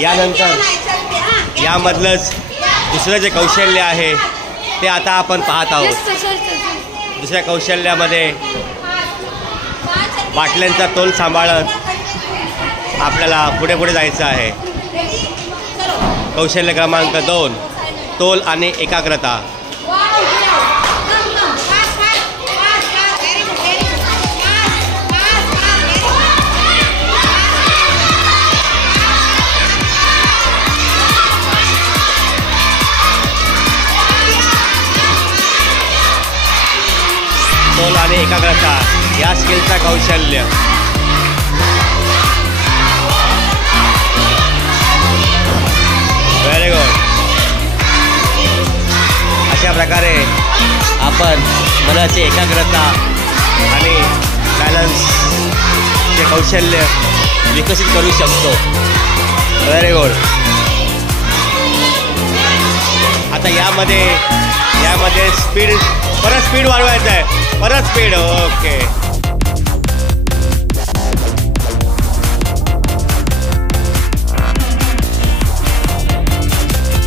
यानंतर यामधलंच दुसरं जे कौशल्य आहे ते आता आपण पाहत आहोत। दुसऱ्या कौशल्यामध्ये बाटल्यांचा तोल सांभाळत आपल्याला पुढे पुढे जायचं आहे। कौशल्य क्रमांक 2 तोल आणि एकाग्रता। तोल आणि एकाग्रता या स्किलचा कौशल्य। Very good. अशा प्रकारे आपण मनाची एकाग्रता आणि बॅलन्सचे कौशल्य विकसित करू शकतो। Very good. आता यामध्ये स्पीड परत स्पीड वाढवायचं आहे, परत स्पीड। ओके।